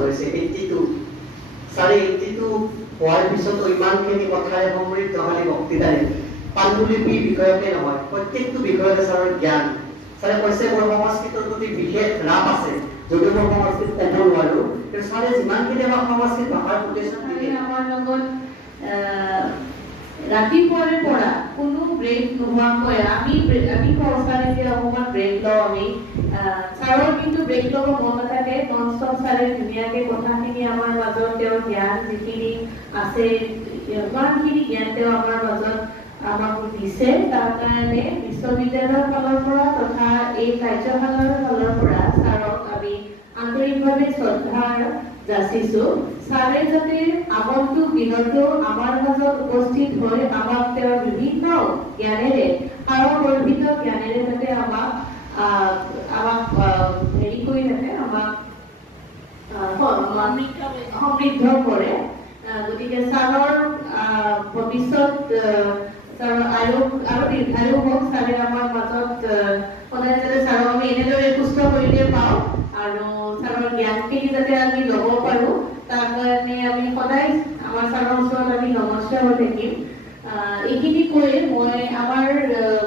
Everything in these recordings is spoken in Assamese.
বছৰ হৈছে 82 চাৰে 82 হোৱাৰ পিছতো ইমানখিনি কথাৰে সমৃদ্ধশালী বক্তৃতাৰে পাণ্ডুলিপি বিষয়তে নহয় প্ৰত্যেকটো বিষয়তে ছাৰৰ জ্ঞান ছাৰে কৈছে মোৰ সংস্কৃতৰ প্ৰতি বিশেষ ৰাপ আছে যদিও মই সংস্কৃত ক'ব নোৱাৰো কিন্তু ছাৰে যিমানখিনি আমাক সংস্কৃত ভাষাৰ প্ৰতিষ্ঠান দিলে আমাৰ লগত ৰাতিপুৱাৰে পৰা কোনো ব্ৰেক নোহোৱাকৈ আমি কৰ্মচাৰীয়ে অকণমান ব্ৰেক লওঁ আমি ছাৰৰ কিন্তু ব্ৰেক ল'ব মন নাথাকে নন ষ্টপ ছাৰে ধুনীয়াকৈ কথাখিনি আমাৰ মাজত তেওঁৰ জ্ঞান যিখিনি আছে ইমানখিনি জ্ঞান তেওঁ আমাৰ মাজত আমাক দিছে তাৰ কাৰণে বিশ্ববিদ্যালয়ৰ ফালৰ পৰা তথা এই কাৰ্যশালাৰ ফালৰ পৰা ছাৰক আমি আন্তৰিকভাৱে শ্ৰদ্ধা যাচিছো ছাৰে যাতে আগন্তুক দিনতো আমাৰ মাজত উপস্থিত হৈ আমাক তেওঁৰ বিভিন্ন জ্ঞানেৰে সাৰগৰ্ভিত জ্ঞানেৰে যাতে আমাক হেৰি কৰি থাকে আমাক সমৃদ্ধ কৰে গতিকে ছাৰৰ ভৱিষ্যত আৰু দীৰ্ঘায়ু হওক ছাৰে আমাৰ মাজত সদায় যাতে ছাৰক আমি এনেদৰে সুস্থ শৰীৰে পাওঁ আৰু ছাৰৰ জ্ঞানখিনি যাতে আমি ল'ব পাৰোঁ তাৰ কাৰণে আমি সদায় আমাৰ ছাৰৰ ওচৰত আমি নমস্কাৰ হৈ থাকিম এইখিনি কৈ মই আমাৰ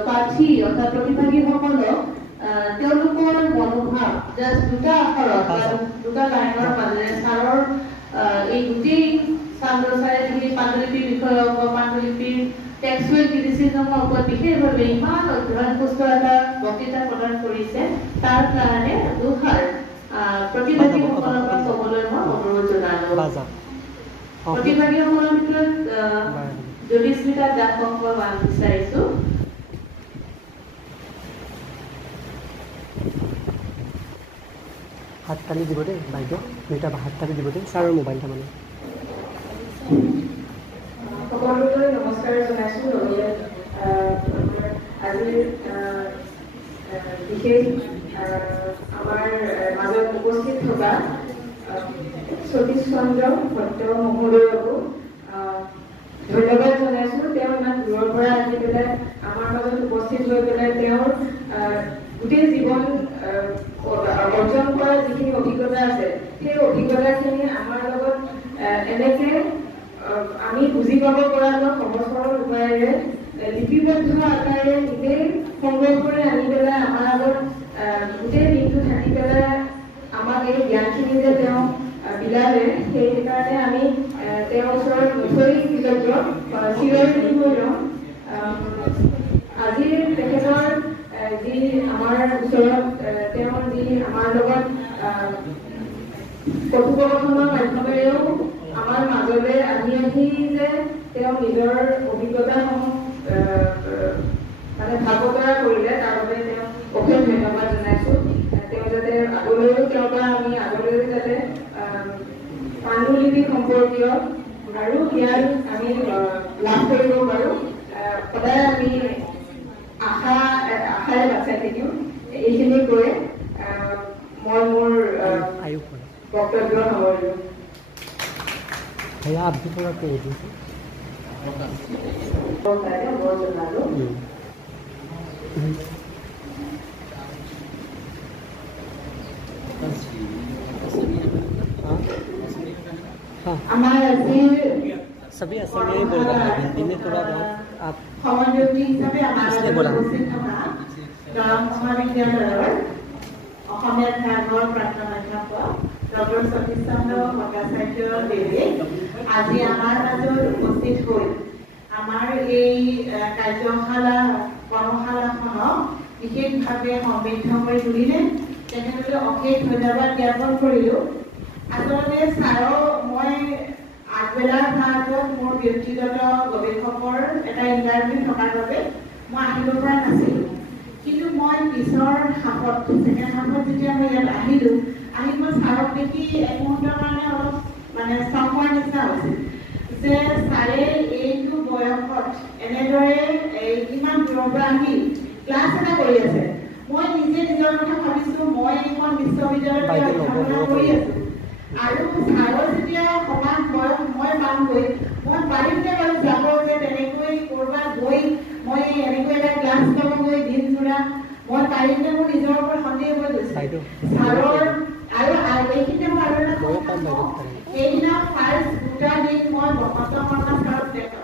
প্ৰাৰ্থী অৰ্থাৎ প্ৰতিভাগীসকলক তেওঁলোকৰ মনোভাৱ জাষ্ট দুটা আখৰত দুটা লাইনৰ মাজেৰে ছাৰৰ এই গোটেই ছাৰে যিখিনি পাণ্ডুলিপিৰ বিষয়ক বা পাণ্ডুলিপিৰ টেক্সুৱেল ক্ৰিটিচিজমৰ ওপৰত বিশেষভাৱে ইমান অধ্যয়ন পুষ্ট এটা বক্তৃতা প্ৰদান কৰিছে তাৰ কাৰণে দুষাৰ প্ৰতিভাগীসকলৰ পৰা ক'বলৈ মই অনুৰোধ জনালোঁ প্ৰতিভাগীসকলৰ ভিতৰত জ্যোতিস্মিতা দাসক মই মান বিচাৰিছোঁ হাত তালি দিব দেই বাইদেউ দুইটা হাত তালি দিব দেই ছাৰৰ মোবাইলটা মানে সকলোলৈ নমস্কাৰ জনাইছোঁ আজিৰ বিশেষ আমাৰ মাজত উপস্থিত থকা সতীশ চন্দ্ৰ ভট্ট মহোদয়কো ধন্যবাদ জনাইছোঁ তেওঁ ইমান দূৰৰ পৰা আহি পেলাই আমাৰ মাজত উপস্থিত হৈ পেলাই তেওঁৰ গোটেই জীৱন অৰ্জন কৰা যিখিনি অভিজ্ঞতা আছে সেই অভিজ্ঞতাখিনি আমাৰ লগত এনেকৈ আমি বুজি পাব পৰাকৈ সহজ সৰল উপায়েৰে লিপিবদ্ধ আকাৰে নিজেই সংগ্ৰহ কৰি আনি পেলাই আমাৰ আগত গোটেই দিনটো থাকি পেলাই আমাক এই জ্ঞানখিনি যে তেওঁ বিলালে সেইকাৰণে আমি তেওঁৰ ওচৰত নথৈ কৃতজ্ঞ চিৰদিন হৈ ৰওঁ আজি তেখেতৰ যি আমাৰ ওচৰত তেওঁৰ যি আমাৰ লগত কথোপকথনৰ মাধ্যমেৰেও আমাৰ মাজলৈ আহি যে তেওঁ নিজৰ অভিজ্ঞতাসমূহ মানে ভাগ বতৰা কৰিলে তাৰ বাবে তেওঁ অশেষ ধন্যবাদ জনাইছোঁ তেওঁ যাতে আগলৈও তেওঁৰ পৰা আমি আগলৈও যাতে পাণ্ডুলিপি সম্পৰ্কীয় আৰু জ্ঞান আমি লাভ কৰিব পাৰোঁ সদায় আমি আশাৰে বাচাই থাকিম এইখিনি কৈ মই মোৰ বক্তব্য সামৰিলোঁ भैया आप भी थोड़ा कह दीजिए सभी असम में बोल रहे हैं हिंदी में थोड़ा बहुत आप इसलिए बोला ডক্টৰ সতীশ চন্দ্ৰ ভট্টাচাৰ্য দেৱে আজি আমাৰ মাজত উপস্থিত হৈ আমাৰ এই কাৰ্যশালা কৰ্মশালাখনক বিশেষভাৱে সমৃদ্ধ কৰি তুলিলে তেখেতলৈ অশেষ ধন্যবাদ জ্ঞাপন কৰিলোঁ আচলতে ছাৰক মই আগবেলাৰ ভাগত মোৰ ব্যক্তিগত গৱেষকৰ এটা ইণ্টাৰভিউ থকাৰ বাবে মই আহিব পৰা নাছিলোঁ কিন্তু মই পিছৰ হাফত ছেকেণ্ড হাফত যেতিয়া মই ইয়াত আহিলোঁ আহি মই ছাৰক দেখি এক মুহূৰ্তৰ কাৰণে অলপ মানে চক হোৱাৰ নিচিনা হৈছিল যে ছাৰে এইটো বয়সত এনেদৰে ইমান দূৰৰ পৰা আহি ক্লাছ এটা কৰি আছে মই নিজে নিজৰ কথা ভাবিছোঁ মই এইখন বিশ্ববিদ্যালয়ত অধ্যাপনা কৰি আছোঁ আৰু ছাৰৰ যেতিয়া সমান বয়স মই পামগৈ মই পাৰিমনে বাৰু যাব যে তেনেকৈ ক'ৰবাত গৈ মই এনেকৈ এটা ক্লাছ ল'বগৈ দিনজোৰা মই পাৰিমনে মোৰ নিজৰ ওপৰত সন্দেহ হৈ গৈছে ছাৰৰ আৰু এইখিনিতে মই আৰু এটা কথা সেইদিনা ফাৰ্ষ্ট দুটা দিন মই বসন্ত শৰ্মা ছাৰক দেখা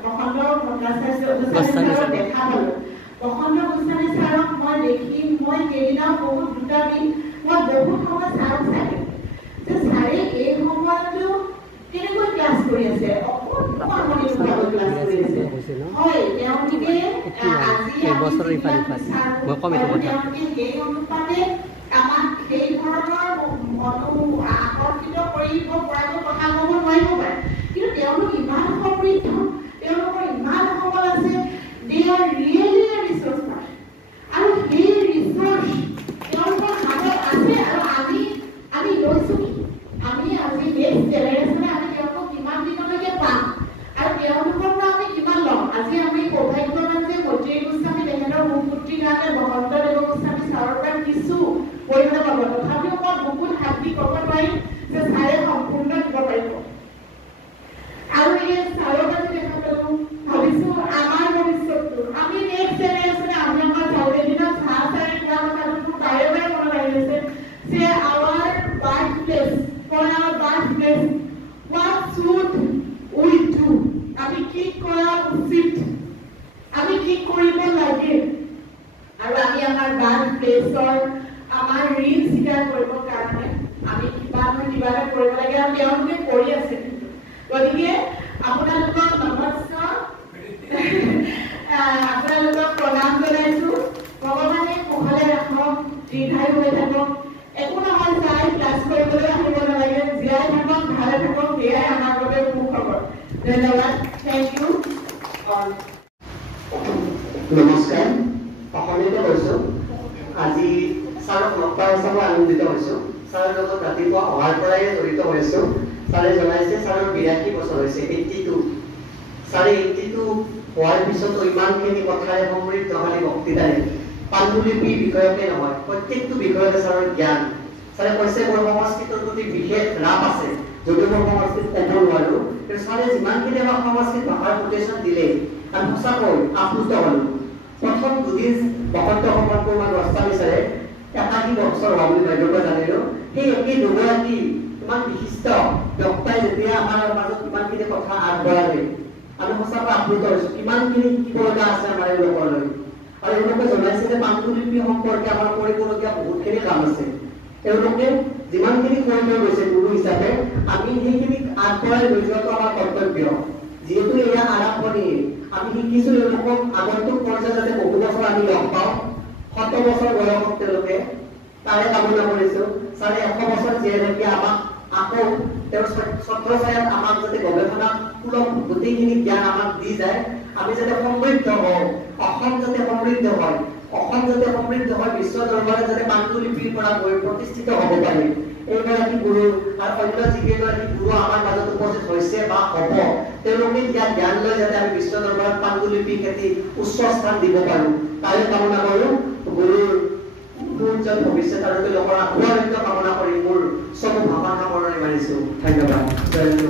পালোঁ। বসন্ত গোস্বামী ছাৰক মই দেখি মই সেইদিনা বহুত দুটা দিন মই বহুত সময় ছাৰক চালোঁ যে ছাৰে এই সময়তো কেনেকৈ ক্লাছ কৰি আছে, ক্লাছ কৰি আছে। হয়, তেওঁলোকে আজি তেওঁলোকে সেই অনুপাতে আমাক সেই ধৰণৰ আকৰ্ষিত কৰিব পৰাকৈ কথা ক'ব নোৱাৰিব পাৰে, কিন্তু তেওঁলোক ইমান সমৃদ্ধ, তেওঁলোকৰ ইমান সবল আছে, they are really a resource person, আৰু সেই ৰিচোৰ্চ তেওঁলোকৰ হাতত আছে। আৰু আমি লৈছোঁ কি, আমি আজি নেক্সট জেনেৰেশ্যনে আমি তেওঁলোকক কিমান দিনলৈকে পাম আৰু তেওঁলোকৰ পৰা আমি কিমান ল'ম। আজি আমি সৌভাগ্যৱান যে মৈত্ৰী গোস্বামী তেখেতৰ সুপুত্ৰীৰ কাৰণে বসন্ত দেৱ গোস্বামী ছাৰৰ পৰা কিছু পৰিমাণে পাব। তথাপিও মই বহুত হাত দি ক'ব পাৰিম যে ছাৰে সম্পূৰ্ণ দিব পাৰিব। আৰু এই ছাৰক আমি দেখা পালোঁ, ভাবিছোঁ আমাৰ ভৱিষ্যতটো আমি নেক্সট জেনেৰেশ্যনে আমি আমাৰ ছাৰে দিনত ছাৰে কোৱা কথাটো বাৰে বাৰে মনত আহি আছে যে our birthplace, for our birthplace, what should we do? আমি কি কৰা উচিত, আমি কি কৰিব লাগে, আৰু আমি আমাৰ বাৰ্থপ্লেচৰ আমাৰ ঋণ স্বীকাৰ কৰিবৰ কাৰণে আমি কিবা নহয় কিবা এটা কৰিব লাগে, আৰু তেওঁলোকে কৰি আছে। গতিকে আপোনালোকক নমস্কাৰ, আপোনালোকক প্ৰণাম জনাইছোঁ। ভগৱানে কুশলে ৰাখক, দীৰ্ঘায়ু হৈ থাকক। একো নহয়, চাই ক্লাছ কৰিবলৈ আহিব নালাগে, জীয়াই থাকক, ভালে থাকক, সেয়াই আমাৰ বাবে সুখবৰ। ধন্যবাদ, থেংক ইউ অল। নমস্কাৰ, অসমীয়াতে কৈছোঁ। আজি ছাৰক লগ পোৱাৰ হিচাপে আনন্দিত হৈছোঁ। ছাৰৰ লগত ৰাতিপুৱা অহাৰ পৰাই জড়িত হৈছোঁ। ছাৰে জনাইছে ছাৰৰ 82 বছৰ হৈছে, 82। ছাৰে 82 হোৱাৰ পিছতো ইমানখিনি কথাৰে সমৃদ্ধশালী বক্তৃতাৰে পাণ্ডুলিপিৰ বিষয়তে নহয়, প্ৰত্যেকটো বিষয়তে ছাৰৰ জ্ঞান। ছাৰে কৈছে মোৰ সংস্কৃতৰ প্ৰতি বিশেষ ৰাপ আছে, যদিও মই সংস্কৃত ক'ব নোৱাৰোঁ, কিন্তু ছাৰে যিমানখিনি আমাক সংস্কৃত ভাষাৰ কোটেশ্যন দিলে আমি সঁচাকৈ আপ্লুত হ'লোঁ। প্ৰথম দুদিন বসন্ত সম্পৰ্ক মই গোস্বামী ছাৰে 81 বছৰ হোৱা বুলি বাইদেউৰ পৰা জানিলোঁ। সেই একেই দুগৰাকী ইমান বিশিষ্ট বক্তাই যেতিয়া আমাৰ মাজত ইমানখিনি কথা আগবঢ়ালে, আমি সঁচাকৈ আপ্লুত হৈছোঁ। কিমানখিনি শিকিব লগা আছে আমাৰ এওঁলোকলৈ। আৰু এওঁলোকে জনাইছে যে পাণ্ডুলিপি সম্পৰ্কে আমাৰ কৰিবলগীয়া বহুতখিনি কাম আছে। তেওঁলোকে যিমানখিনি কৈ থৈ গৈছে গুৰু হিচাপে, আমি সেইখিনি আগবঢ়াই লৈ যোৱাটো আমাৰ কৰ্তব্য। যিহেতু এয়া আৰম্ভণি, আমি শিকিছোঁ এওঁলোকক আগন্তুক পৰ্যায়ত যাতে বহু বছৰ আমি লগ পাওঁ, 100 বছৰ বয়সত তেওঁলোকে তাৰে কামনা কৰিছোঁ। ছাৰে 100 বছৰ জীয়াই থাকি আমাক আকৌ তেওঁৰ ছত্ৰছায়াত আমাক যাতে গৱেষণামূলক গোটেইখিনি জ্ঞান আমাক দি যায়, আমি যাতে সমৃদ্ধ হওঁ, অসম যাতে সমৃদ্ধ হয়, অসম যাতে সমৃদ্ধ হয়, বিশ্ব দৰবাৰত যাতে পাণ্ডুলিপিৰ পৰা গৈ প্ৰতিষ্ঠিত হ'ব পাৰে। এইগৰাকী গুৰু আৰু অন্য যিকেইগৰাকী গুৰু আমাৰ মাজত উপস্থিত হৈছে বা হ'ব, তেওঁলোকে দিয়া জ্ঞান লৈ যাতে আমি বিশ্ব দৰবাৰত পাণ্ডুলিপি খেতি উচ্চ স্থান দিব পাৰোঁ, তাৰে কামনা কৰোঁ। গুৰুৰ উজ্জ্বল ভৱিষ্যত আৰু তেওঁলোকৰ আশীৰ্বাদ কামনা কৰি মোৰ চমু ভাষণ সামৰণি মাৰিছোঁ। ধন্যবাদ। জয়ন্ত।